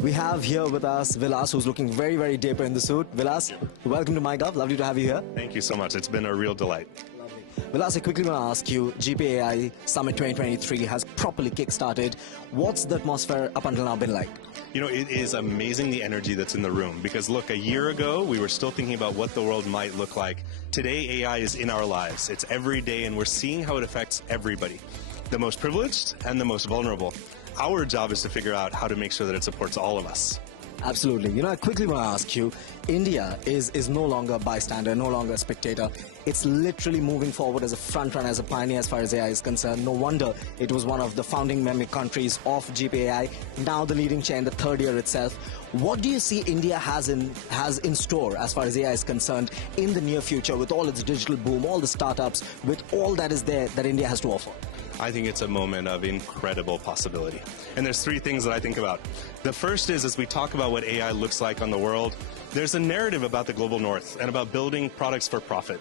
We have here with us Vilas, who's looking very, very dapper in the suit. Vilas, welcome to MyGov. Lovely to have you here. Thank you so much. It's been a real delight. Vilas, I quickly want to ask you, GPAI Summit 2023 has properly kick-started. What's the atmosphere up until now been like? You know, it is amazing the energy that's in the room because look, a year ago, we were still thinking about what the world might look like. Today, AI is in our lives. It's every day, and we're seeing how it affects everybody, the most privileged and the most vulnerable. Our job is to figure out how to make sure that it supports all of us. Absolutely. You know, I quickly want to ask you, India is no longer a bystander, no longer a spectator. It's literally moving forward as a front runner, as a pioneer as far as AI is concerned. No wonder it was one of the founding member countries of GPAI, now the leading chair in the third year itself. What do you see India has in store as far as AI is concerned in the near future with all its digital boom, all the startups, with all that is there that India has to offer? I think it's a moment of incredible possibility. And there's three things that I think about. The first is, as we talk about what AI looks like on the world, there's a narrative about the global north and about building products for profit.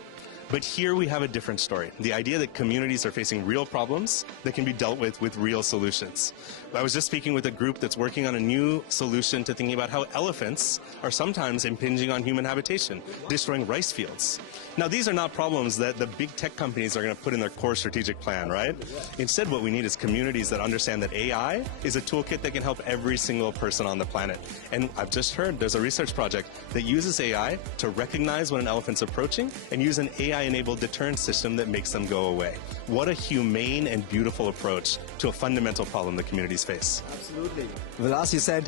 But here we have a different story. The idea that communities are facing real problems that can be dealt with real solutions. I was just speaking with a group that's working on a new solution to thinking about how elephants are sometimes impinging on human habitation, destroying rice fields. Now, these are not problems that the big tech companies are going to put in their core strategic plan, right? Instead, what we need is communities that understand that AI is a toolkit that can help every single person on the planet. And I've just heard there's a research project that uses AI to recognize when an elephant's approaching and use an AI-enabled deterrent system that makes them go away. What a humane and beautiful approach to a fundamental problem that communities face. Absolutely. Vilas, you said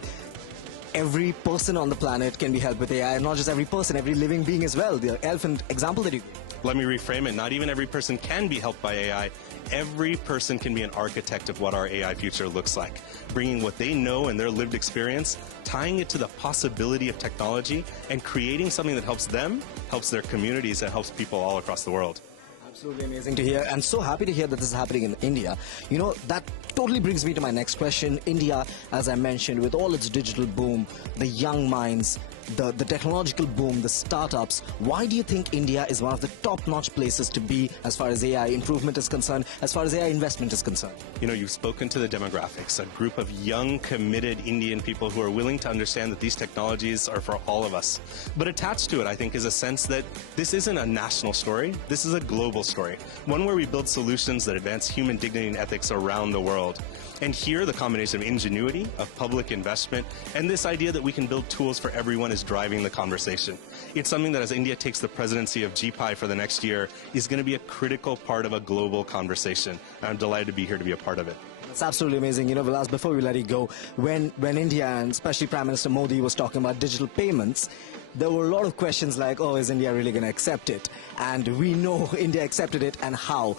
every person on the planet can be helped with AI, and not just every person, every living being as well. The elephant example that you gave. Let me reframe it. Not even every person can be helped by AI. Every person can be an architect of what our AI future looks like, bringing what they know and their lived experience, tying it to the possibility of technology, and creating something that helps them, helps their communities, and helps people all across the world. Absolutely amazing to hear, and so happy to hear that this is happening in India. You know, that totally brings me to my next question. India, as I mentioned, with all its digital boom, the young minds, the technological boom, the startups, why do you think India is one of the top-notch places to be as far as AI improvement is concerned, as far as AI investment is concerned? You know, you've spoken to the demographics, a group of young, committed Indian people who are willing to understand that these technologies are for all of us. But attached to it, I think, is a sense that this isn't a national story, this is a global story, one where we build solutions that advance human dignity and ethics around the world. And here, the combination of ingenuity, of public investment, and this idea that we can build tools for everyone is driving the conversation. It's something that as India takes the presidency of GPAI for the next year is going to be a critical part of a global conversation. And I'm delighted to be here to be a part of it. It's absolutely amazing. You know, Vilas, before we let you go, when India and especially Prime Minister Modi was talking about digital payments, there were a lot of questions like, oh, is India really going to accept it? And we know India accepted it, and how.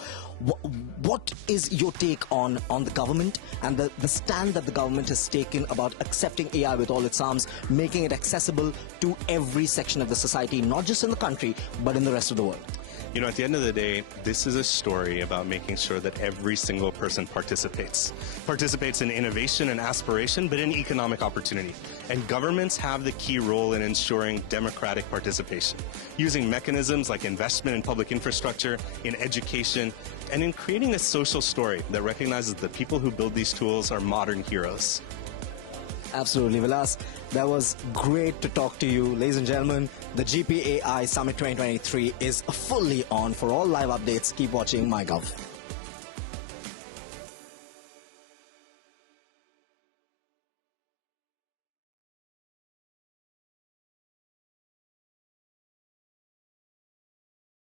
What is your take on the government and the stand that the government has taken about accepting AI with all its arms, making it accessible to every section of the society, not just in the country, but in the rest of the world? You know, at the end of the day, this is a story about making sure that every single person participates in innovation and aspiration, but in economic opportunity. And governments have the key role in ensuring democratic participation, using mechanisms like investment in public infrastructure, in education, and in creating a social story that recognizes the people who build these tools are modern heroes. Absolutely, Vilas. That was great to talk to you. Ladies and gentlemen, the GPAI Summit 2023 is fully on. For all live updates, keep watching MyGov.